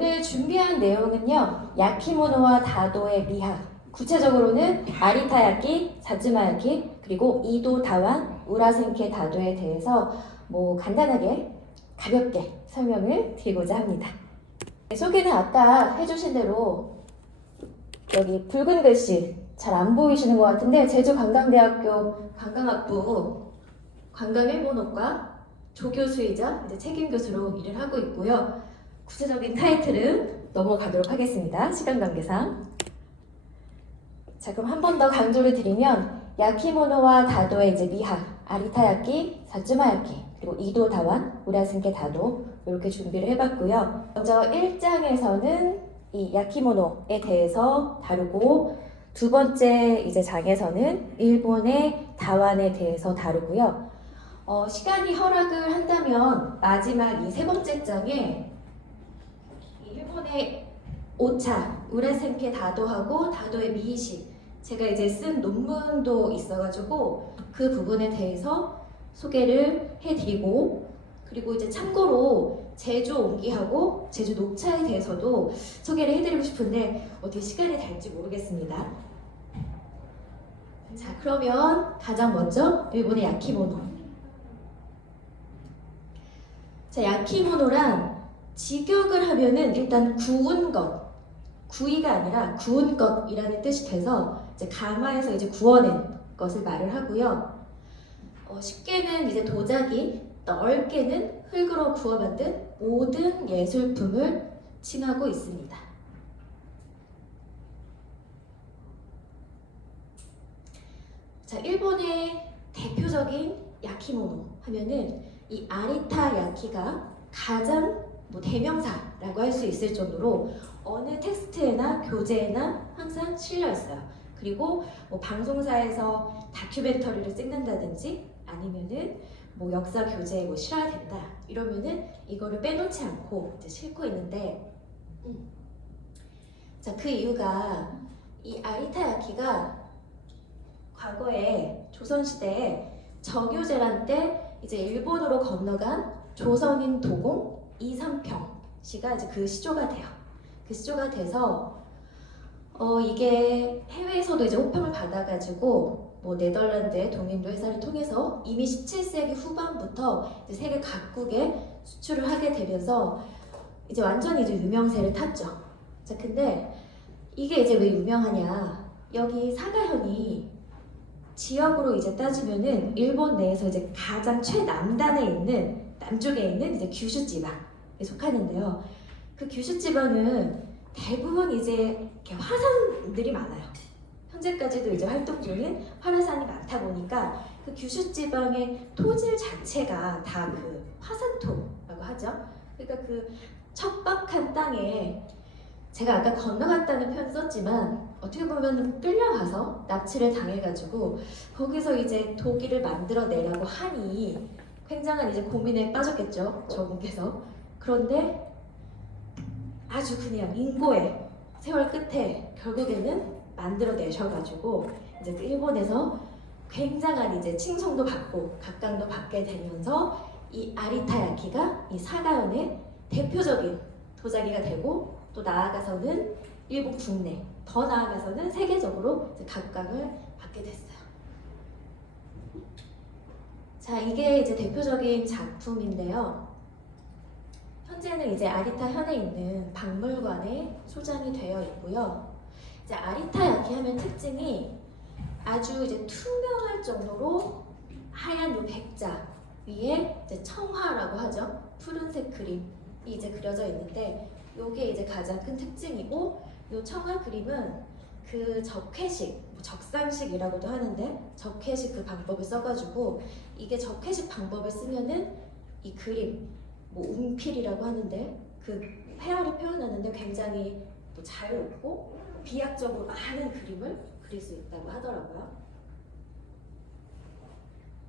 오늘 준비한 내용은요, 야키모노와 다도의 미학, 구체적으로는 아리타 야키, 사츠마 야키, 그리고 이도 다완, 우라센케 다도에 대해서 간단하게 가볍게 설명을 드리고자 합니다. 소개는 아까 해주신 대로 여기 붉은 글씨 잘 안 보이시는 것 같은데 제주관광대학교 관광학부 관광일본어과 조교수이자 이제 책임교수로 일을 하고 있고요. 구체적인 타이틀은 넘어가도록 하겠습니다. 시간 관계상. 자, 그럼 한 번 더 강조를 드리면 야키모노와 다도의 이제 미학, 아리타 야키, 사츠마 야키, 그리고 이도 다완, 우라센케 다도 이렇게 준비를 해봤고요. 먼저 1장에서는 이 야키모노에 대해서 다루고 두 번째 이제 장에서는 일본의 다완에 대해서 다루고요. 시간이 허락을 한다면 마지막 이 세 번째 장에 일본의 오차, 우라센케 다도하고 다도의 미이시, 제가 이제 쓴 논문도 있어가지고 그 부분에 대해서 소개를 해드리고, 그리고 이제 참고로 제주 옹기하고 제주 녹차에 대해서도 소개를 해드리고 싶은데 어떻게 시간이 될지 모르겠습니다. 자, 그러면 가장 먼저 일본의 야키모노. 자, 야키모노란 직역을 하면은 일단 구운 것, 구이가 아니라 구운 것이라는 뜻이 돼서 이제 가마에서 이제 구워낸 것을 말을 하고요. 쉽게는 이제 도자기, 넓게는 흙으로 구워 만든 모든 예술품을 칭하고 있습니다. 자, 일본의 대표적인 야키모노 하면은 이 아리타 야키가 가장 대명사라고 할 수 있을 정도로 어느 텍스트에나 교재에나 항상 실려 있어요. 그리고 방송사에서 다큐멘터리를 찍는다든지 아니면은 역사 교재에 실어야 된다 이러면은 이거를 빼놓지 않고 이제 싣고 있는데, 자, 그 이유가 이 아리타 야키가 과거에 조선시대에 정유재란 때 이제 일본으로 건너간 조선인 도공 이삼평 씨가 이제 그 시조가 돼요. 그 시조가 돼서 이게 해외에서도 이제 호평을 받아가지고 네덜란드의 동인도 회사를 통해서 이미 17세기 후반부터 이제 세계 각국에 수출을 하게 되면서 이제 완전히 이제 유명세를 탔죠. 자, 근데 이게 이제 왜 유명하냐? 여기 사가현이 지역으로 이제 따지면은 일본 내에서 이제 가장 최남단에 있는, 남쪽에 있는 이제 규슈 지방에 속하는데요. 그 규슈 지방은 대부분 이제 이렇게 화산들이 많아요. 현재까지도 이제 활동 중인 활화산이 많다 보니까 그 규슈 지방의 토질 자체가 다 그 화산토라고 하죠. 그러니까 그 척박한 땅에 제가 아까 건너갔다는 표현 썼지만 어떻게 보면 끌려가서 납치를 당해가지고 거기서 이제 도기를 만들어내라고 하니 굉장한 이제 고민에 빠졌겠죠, 저분께서. 그런데 아주 그냥 인고의 세월 끝에 결국에는 만들어내셔가지고 이제 그 일본에서 굉장한 이제 칭송도 받고 각광도 받게 되면서 이 아리타 야키가 이 사가현의 대표적인 도자기가 되고, 또 나아가서는 일본 국내, 더 나아가서는 세계적으로 이제 각광을 받게 됐어요. 자, 이게 이제 대표적인 작품인데요. 현재는 이제 아리타 현에 있는 박물관에 소장이 되어 있고요. 이제 아리타 야키 하면 특징이 아주 이제 투명할 정도로 하얀 요 백자 위에 이제 청화라고 하죠. 푸른색 그림이 이제 그려져 있는데, 요게 이제 가장 큰 특징이고, 요 청화 그림은 그 적회식, 적상식이라고도 하는데 적회식 그 방법을 써가지고, 이게 적회식 방법을 쓰면은 이 그림, 웅필이라고 하는데 그 회화를 표현하는데 굉장히 또 자유롭고 비약적으로 많은 그림을 그릴 수 있다고 하더라고요.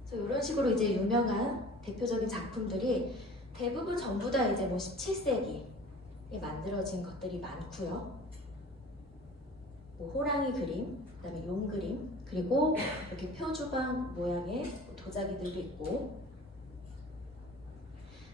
그래서 이런 식으로 이제 유명한 대표적인 작품들이 대부분 전부 다 이제 뭐 17세기에 만들어진 것들이 많고요. 뭐 호랑이 그림, 그다음에 용 그림, 그리고 이렇게 표주방 모양의 도자기들도 있고.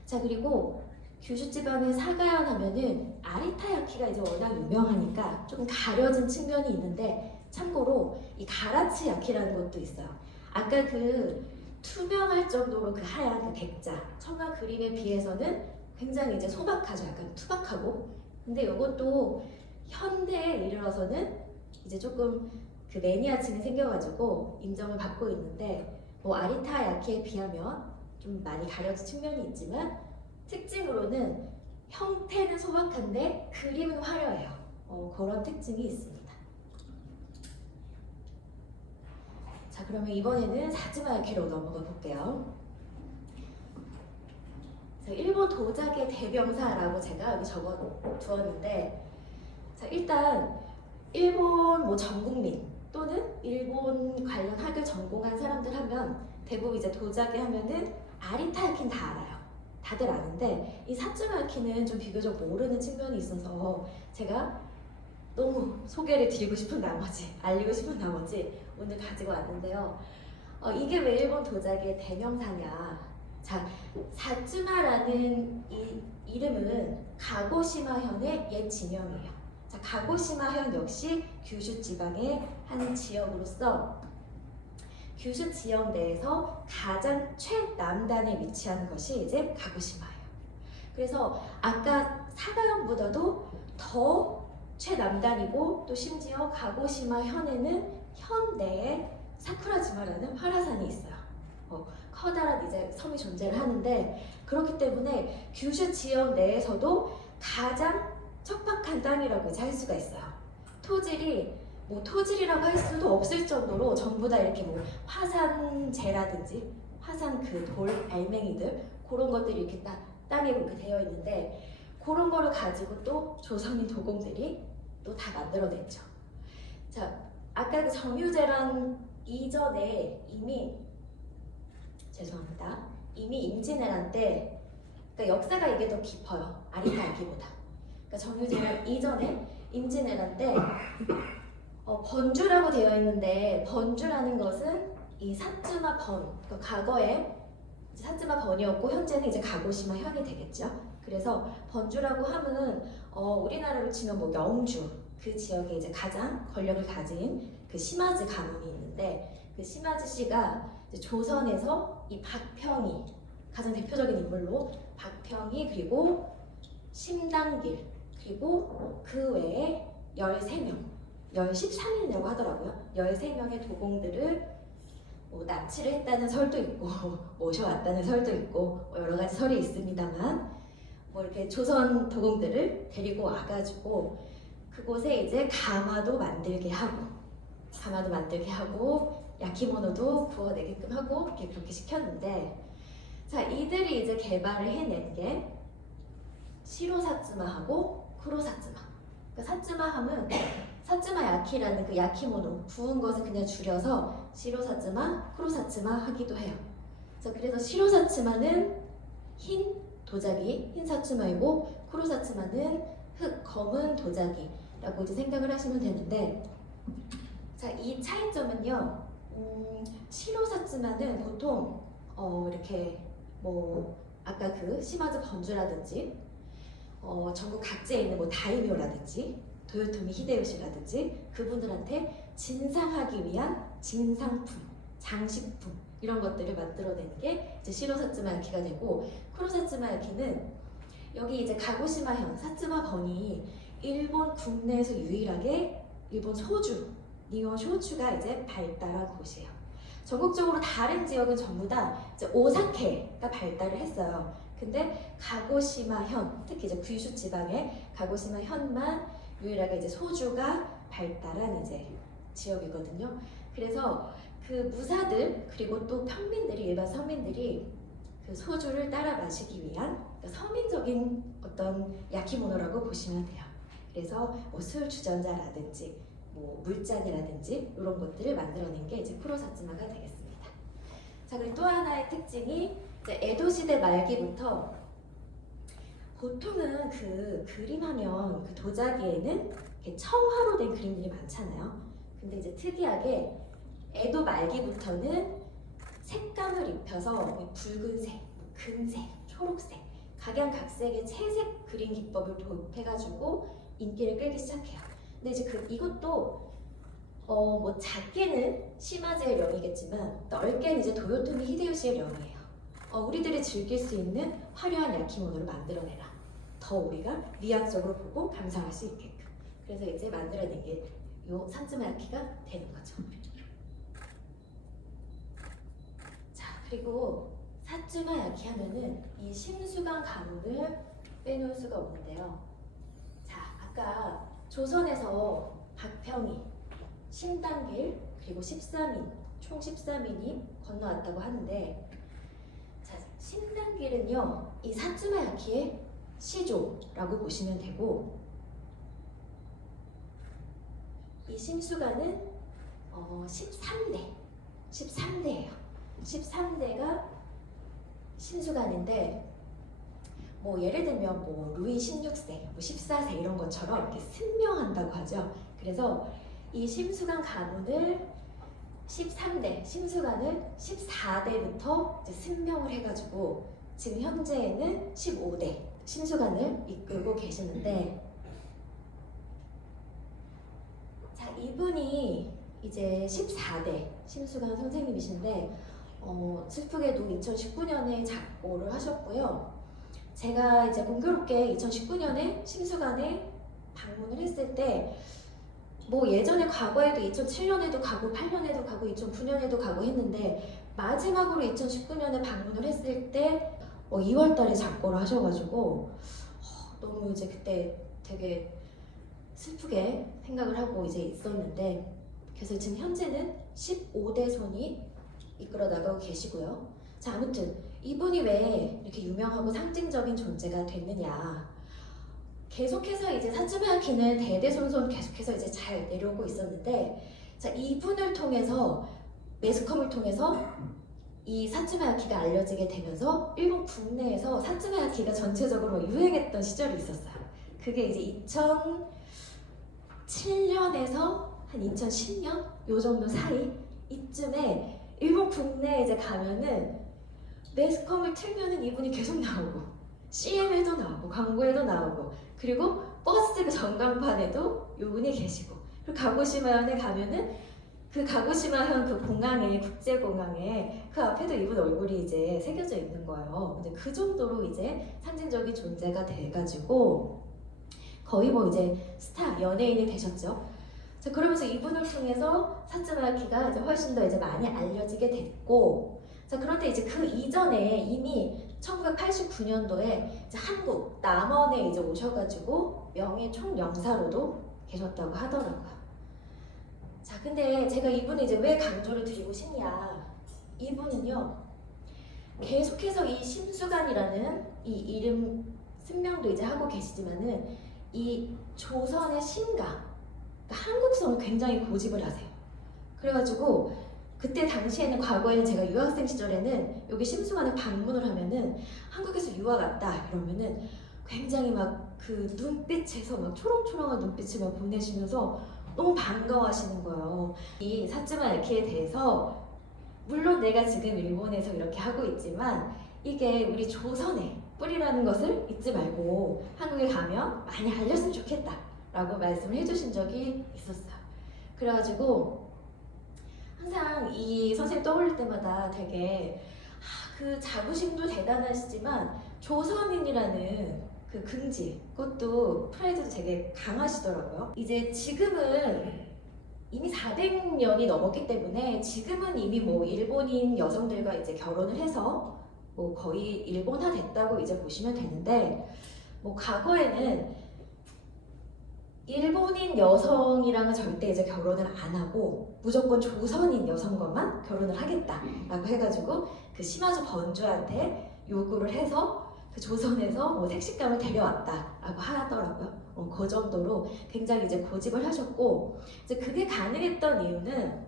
자, 그리고 규슈 지방의 사가현 하면은 아리타야키가 이제 워낙 유명하니까 조금 가려진 측면이 있는데, 참고로 이 가라츠 야키라는 것도 있어요. 아까 그 투명할 정도로 그 하얀 그 백자 청아 그림에 비해서는 굉장히 이제 소박하죠. 약간 투박하고. 근데 이것도 현대에 이르러서는 이제 조금 그 매니아층이 생겨가지고 인정을 받고 있는데, 뭐 아리타 야키에 비하면 좀 많이 가려진 측면이 있지만 특징으로는 형태는 소박한데 그림은 화려해요. 그런 특징이 있습니다. 자, 그러면 이번에는 사즈마 야키로 넘어가 볼게요. 일본 도자기의 대명사라고 제가 여기 적어 두었는데, 자, 일단 일본 뭐 전국민 또는 일본 관련 학을 전공한 사람들 하면 대부분 이제 도자기 하면은 아리타 야키는 다 알아요. 다들 아는데 이 사츠마 야키는 좀 비교적 모르는 측면이 있어서 제가 너무 소개를 드리고 싶은 나머지, 알리고 싶은 나머지 오늘 가지고 왔는데요. 이게 왜 일본 도자기의 대명사냐? 자, 사츠마라는 이 이름은 가고시마현의 옛 지명이에요. 자, 가고시마현 역시 규슈 지방의 한 지역으로서 규슈 지역 내에서 가장 최남단에 위치한 것이 이제 가고시마예요. 그래서 아까 사가현보다도 더 최남단이고, 또 심지어 가고시마 현에는 현 내에 사쿠라지마라는 활화산이 있어요. 커다란 이제 섬이 존재를 하는데, 그렇기 때문에 규슈 지역 내에서도 가장 척박한 땅이라고 이제 할 수가 있어요. 토질이 뭐 토질이라고 할 수도 없을 정도로 전부 다 이렇게 뭐 화산재라든지 화산 그 돌 알맹이들 그런 것들이 이렇게 땅에 그렇게 되어 있는데, 그런 거를 가지고 또 조선인 도공들이 또 다 만들어냈죠. 자, 아까 그 정유재랑 이전에 이미 이미 임진왜란 때, 그러니까 역사가 이게 더 깊어요. 아리타 야키보다. 그러니까 정유재랑 이전에 임진왜란 때 번주라고 되어 있는데, 번주라는 것은 이 사츠마 번, 그러니까 과거에 사츠마 번이었고 현재는 이제 가고시마 현이 되겠죠. 그래서 번주라고 하면 우리나라로 치면 뭐 영주 그 지역에 이제 가장 권력을 가진 그 시마즈 가문이 있는데, 그 시마즈 씨가 이제 조선에서 이 박평이 가장 대표적인 인물로, 박평이 그리고 심당길 그리고 그 외에 13명, 13인이라고 하더라고요. 13명의 도공들을 뭐 납치를 했다는 설도 있고 모셔왔다는 설도 있고 뭐 여러 가지 설이 있습니다만, 뭐 이렇게 조선 도공들을 데리고 와가지고 그곳에 이제 가마도 만들게 하고 야키모노도 구워내게끔 하고 이렇게 그렇게 시켰는데, 자, 이들이 이제 개발을 해낸 게 시로사츠마하고 쿠로사츠마. 그러니까 사츠마 하면 사츠마 야키라는 그 야키모노, 구운 것을 그냥 줄여서 시로사츠마, 쿠로사츠마 하기도 해요. 그래서 시로사츠마는 흰 도자기, 흰 사츠마이고, 쿠로사츠마는 흑, 검은 도자기라고 이제 생각을 하시면 되는데, 자, 이 차이점은요, 시로사츠마는 보통 이렇게 뭐 아까 그 시마즈 번주라든지 전국 각지에 있는 뭐 다이묘라든지 도요토미 히데요시라든지 그분들한테 진상하기 위한 진상품, 장식품 이런 것들을 만들어내는 게 이제 시로사츠마 야키가 되고, 쿠로사츠마 야키는 여기 이제 가고시마현 사츠마 번이 일본 국내에서 유일하게 일본 소주, 니혼 쇼추가 이제 발달한 곳이에요. 전국적으로 다른 지역은 전부 다 이제 오사케가 발달을 했어요. 근데 가고시마현, 특히 이제 규슈 지방의 가고시마현만 유일하게 이제 소주가 발달한 이제 지역이거든요. 그래서 그 무사들 그리고 또 평민들이, 일반 서민들이 그 소주를 따라 마시기 위한, 그러니까 서민적인 어떤 야키모노라고 보시면 돼요. 그래서 뭐 술 주전자라든지 뭐 물잔이라든지 이런 것들을 만들어낸 게 이제 쿠로사츠마가 되겠습니다. 자, 그리고 또 하나의 특징이 이제 에도 시대 말기부터 보통은 그 그림하면 그 도자기에는 이렇게 청화로 된 그림들이 많잖아요. 근데 이제 특이하게 에도 말기부터는 색감을 입혀서 뭐 붉은색, 뭐 금색, 초록색, 각양각색의 채색 그림 기법을 도입해가지고 인기를 끌기 시작해요. 근데 이제 이것도 뭐 작게는 시마즈의 령이겠지만 넓게는 이제 도요토미 히데요시의 령이에요. 우리들이 즐길 수 있는 화려한 야키모노를 만들어내라. 더 우리가 미학적으로 보고 감상할 수 있게끔. 그래서 이제 만들어낸 게 요 산츠마 야키가 되는 거죠. 자, 그리고 사츠마 야키 하면은 이 심수관 가문을 빼놓을 수가 없는데요. 자, 아까 조선에서 박평이, 신당길, 그리고 13인, 총 13인이 건너왔다고 하는데, 자, 신당길은요, 이 사츠마 야키의 시조라고 보시면 되고, 이 심수관은 13대예요. 13대가 신수관인데, 뭐 예를 들면 뭐 루이 16세, 뭐 14세 이런 것처럼 이렇게 승명한다고 하죠. 그래서 이 심수관 가문을 13대, 심수관을 14대부터 이제 승명을 해가지고 지금 현재에는 15대 심수관을 이끌고 계시는데, 자, 이분이 이제 14대 심수관 선생님이신데 슬프게도 2019년에 작고를 하셨고요. 제가 이제 공교롭게 2019년에 심수관에 방문을 했을 때 뭐 예전에 과거에도 2007년에도 가고 8년에도 가고 2009년에도 가고 했는데 마지막으로 2019년에 방문을 했을 때 2월 달에 작고를 하셔가지고 너무 이제 그때 되게 슬프게 생각을 하고 이제 있었는데, 그래서 지금 현재는 15대 손이 이끌어 나가고 계시고요. 자, 아무튼 이분이 왜 이렇게 유명하고 상징적인 존재가 됐느냐. 계속해서 이제 사츠마 야키는 대대손손 계속해서 이제 잘 내려오고 있었는데, 자, 이분을 통해서 매스컴을 통해서 이 사츠마 야키가 알려지게 되면서 일본 국내에서 사츠마 야키가 전체적으로 유행했던 시절이 있었어요. 그게 이제 2007년에서 한 2010년 요 정도 사이 이쯤에 일본 국내에 이제 가면은 매스컴을 틀면은 이분이 계속 나오고 CM에도 나오고 광고에도 나오고, 그리고 버스 그 전광판에도 이분이 계시고, 그리고 가고시마현에 가면은 그 가고시마현 그 공항에, 국제공항에 그 앞에도 이분 얼굴이 이제 새겨져 있는 거예요. 근데 그 정도로 이제 상징적인 존재가 돼가지고 거의 뭐 이제 스타 연예인이 되셨죠. 자, 그러면서 이분을 통해서 사츠마 야키가 이제 훨씬 더 이제 많이 알려지게 됐고, 자, 그런데 이제 그 이전에 이미 1989년도에 이제 한국 남원에 이제 오셔가지고 명예 총영사로도 계셨다고 하더라고요. 자, 근데 제가 이분을 이제 왜 강조를 드리고 싶냐, 이분은요 계속해서 이 심수관이라는 이 이름 승명도 이제 하고 계시지만은 이 조선의 신가, 그러니까 한국성을 굉장히 고집을 하세요. 그래가지고 그때 당시에는, 과거에는 제가 유학생 시절에는 여기 심수관에 방문을 하면은 한국에서 유학 왔다 이러면은 굉장히 막 그 눈빛에서 막 초롱초롱한 눈빛을 막 보내시면서 너무 반가워하시는 거예요. 이 사츠마 야키에 대해서 물론 내가 지금 일본에서 이렇게 하고 있지만 이게 우리 조선의 뿌리라는 것을 잊지 말고 한국에 가면 많이 알렸으면 좋겠다 라고 말씀을 해주신 적이 있었어요. 그래가지고 항상 이 선생님 떠올릴 때마다 되게 그 자부심도 대단하시지만 조선인이라는 그 긍지, 그것도 프라이드도 되게 강하시더라고요. 이제 지금은 이미 400년이 넘었기 때문에 지금은 이미 뭐 일본인 여성들과 이제 결혼을 해서 뭐 거의 일본화 됐다고 이제 보시면 되는데, 뭐 과거에는 일본인 여성이랑은 절대 이제 결혼을 안 하고 무조건 조선인 여성과만 결혼을 하겠다라고 해가지고 그 시마즈 번주한테 요구를 해서 그 조선에서 뭐 색식감을 데려왔다라고 하더라고요. 그 정도로 굉장히 이제 고집을 하셨고, 이제 그게 가능했던 이유는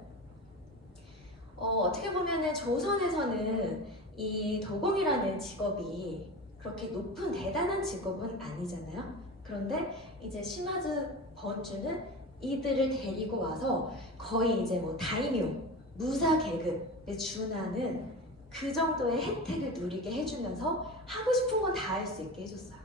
어떻게 보면은 조선에서는 이 도공이라는 직업이 그렇게 높은 대단한 직업은 아니잖아요. 그런데 이제 시마즈 번주는 이들을 데리고 와서 거의 이제 뭐 다이묘, 무사 계급에 준하는 그 정도의 혜택을 누리게 해주면서 하고 싶은 건 다 할 수 있게 해줬어요.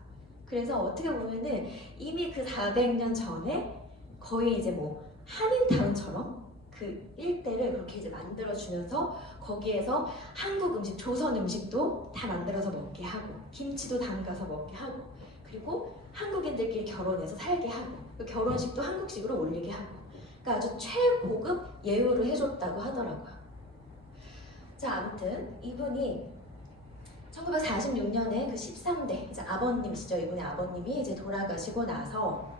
그래서 어떻게 보면은 이미 그 400년 전에 거의 이제 뭐 한인타운처럼 그 일대를 그렇게 이제 만들어주면서 거기에서 한국 음식, 조선 음식도 다 만들어서 먹게 하고 김치도 담가서 먹게 하고 그리고 한국인들끼리 결혼해서 살게 하고 그 결혼식도 한국식으로 올리게 하고 그러니까 아주 최고급 예우를 해줬다고 하더라고요. 자, 아무튼 이분이 1946년에 그 13대 이제 아버님이시죠. 이분의 아버님이 이제 돌아가시고 나서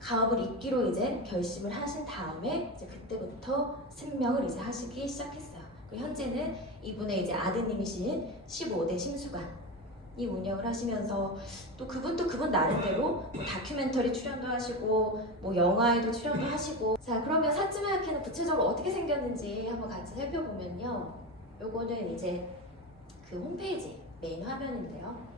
가업을 잇기로 이제 결심을 하신 다음에 이제 그때부터 승명을 이제 하시기 시작했어요. 그리고 현재는 이분의 이제 아드님이신 15대 심수관이 운영을 하시면서 또 그분 나름대로 뭐 다큐멘터리 출연도 하시고 뭐 영화에도 출연도 하시고. 자, 그러면 사츠마야키는 구체적으로 어떻게 생겼는지 한번 같이 살펴보면요. 요거는 이제 그 홈페이지 메인 화면인데요.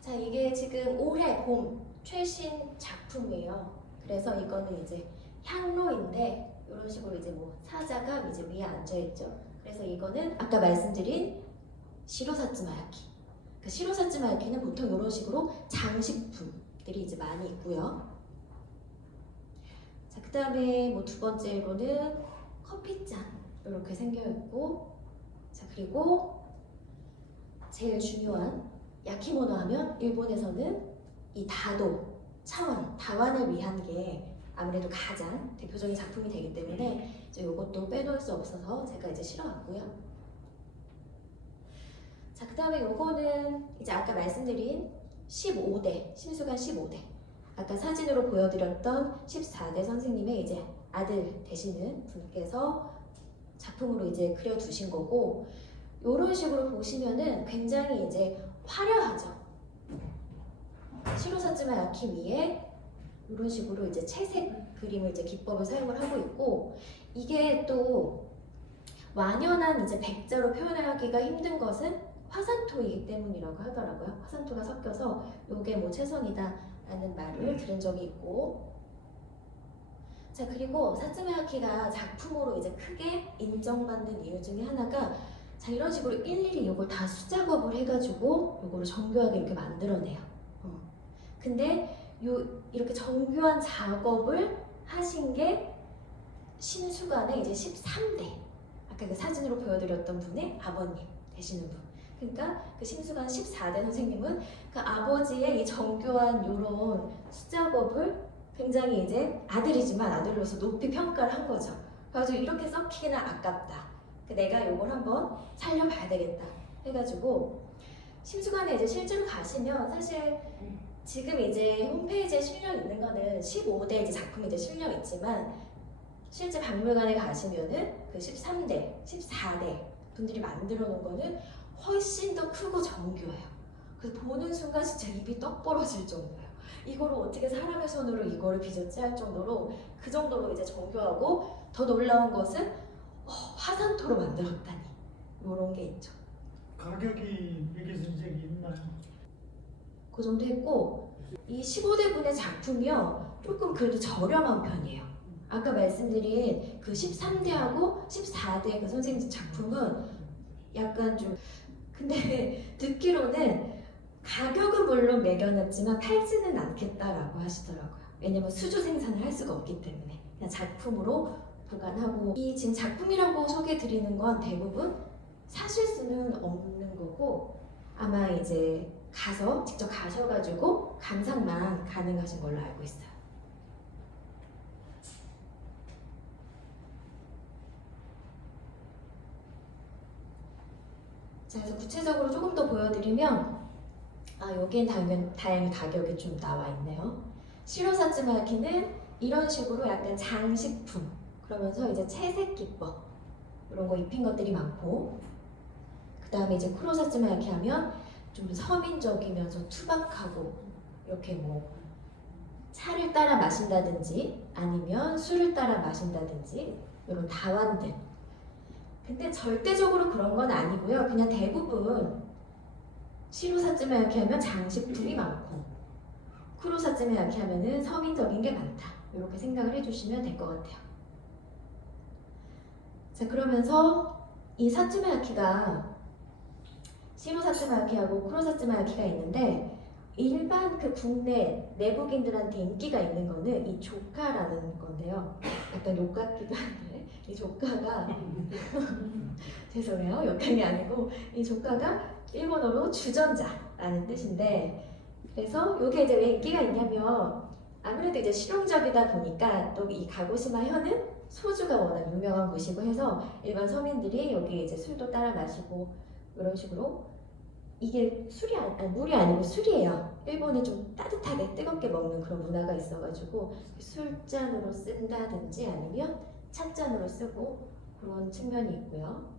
자, 이게 지금 올해 봄 최신 작품이에요. 그래서 이거는 이제 향로인데 이런 식으로 이제 뭐 사자가 이제 위에 앉아 있죠. 그래서 이거는 아까 말씀드린 시로사츠마야키. 그 시로사츠마야키는 보통 이런 식으로 장식품들이 이제 많이 있고요. 자, 그다음에 뭐 두 번째로는 커피잔 이렇게 생겨 있고, 자, 그리고 제일 중요한 야키모노 하면 일본에서는 이 다도, 차원, 다완을 위한 게 아무래도 가장 대표적인 작품이 되기 때문에 이제 이것도 빼놓을 수 없어서 제가 이제 실어왔고요. 자, 그 다음에 요거는 이제 아까 말씀드린 15대, 심수관 15대. 아까 사진으로 보여드렸던 14대 선생님의 이제 아들 되시는 분께서 작품으로 이제 그려두신 거고, 이런 식으로 보시면은 굉장히 이제 화려하죠. 시로사츠마야키 위에 이런 식으로 이제 채색 그림을 이제 기법을 사용을 하고 있고, 이게 또 완연한 이제 백자로 표현하기가 힘든 것은 화산토이기 때문이라고 하더라고요. 화산토가 섞여서 이게 뭐 최선이다라는 말을 들은 적이 있고. 자, 그리고 사츠마야키가 작품으로 이제 크게 인정받는 이유 중에 하나가, 자, 이런 식으로 일일이 이걸 다 수작업을 해가지고 이거를 정교하게 이렇게 만들어내요. 근데 이렇게 정교한 작업을 하신 게 심수관의 이제 13대, 아까 그 사진으로 보여드렸던 분의 아버님 되시는 분. 그러니까 그 심수관 14대 선생님은 그 아버지의 이 정교한 이런 수작업을 굉장히 이제 아들이지만 아들로서 높이 평가를 한 거죠. 그래가지고 이렇게 썩히기는 아깝다. 내가 이걸 한번 살려봐야 되겠다 해가지고 심수관에 이제 실제로 가시면 사실 지금 이제 홈페이지에 실려 있는 거는 15대 이제 작품이 이제 실려 있지만 실제 박물관에 가시면은 그 13대, 14대 분들이 만들어 놓은 거는 훨씬 더 크고 정교해요. 그래서 보는 순간 진짜 입이 떡 벌어질 정도예요. 이거를 어떻게 사람의 손으로 이거를 빚었지 할 정도로, 그 정도로 이제 정교하고, 더 놀라운 것은 화산토로 만들었다니, 이런 게 있죠. 가격이 매겨진 적이 있나요? 그 정도 했고, 이 15대 분의 작품이요 조금 그래도 저렴한 편이에요. 아까 말씀드린 그 13대하고 14대 그 선생님 작품은 약간 좀, 근데 듣기로는 가격은 물론 매겨놨지만 팔지는 않겠다라고 하시더라고요. 왜냐면 수주 생산을 할 수가 없기 때문에 그냥 작품으로 보관하고. 이 지금 작품이라고 소개드리는 건 대부분 사실 수는 없는 거고, 아마 이제 가서 직접 가셔가지고 감상만 가능하신 걸로 알고 있어요. 자, 그래서 구체적으로 조금 더 보여드리면, 여기엔 다행히 가격이 좀 나와 있네요. 시로사츠마야키는 이런 식으로 약간 장식품, 그러면서 이제 채색 기법 이런 거 입힌 것들이 많고, 그 다음에 이제 쿠로사츠마야키 하면 좀 서민적이면서 투박하고 이렇게 뭐 차를 따라 마신다든지 아니면 술을 따라 마신다든지 이런 다완들. 근데 절대적으로 그런 건 아니고요. 그냥 대부분 시로사츠마야키 하면 장식품이 많고 쿠로사츠마야키 하면은 서민적인 게 많다. 이렇게 생각을 해주시면 될 것 같아요. 자, 그러면서 이 사츠마야키가 시로사츠마야키하고 쿠로사츠마야키가 있는데 일반 그 국내 내국인들한테 인기가 있는 거는 이 조카라는 건데요. 약간 욕 같기도 한데 이 조카가 죄송해요. 욕한 게 아니고 이 조카가 일본어로 주전자라는 뜻인데 그래서 이게 이제 왜 인기가 있냐면 아무래도 이제 실용적이다 보니까 또 이 가고시마 현은 소주가 워낙 유명한 곳이고 해서 일반 서민들이 여기 이제 술도 따라 마시고 이런 식으로 이게 물이 아니고 술이에요. 일본이 좀 따뜻하게 뜨겁게 먹는 그런 문화가 있어가지고 술잔으로 쓴다든지 아니면 찻잔으로 쓰고 그런 측면이 있고요.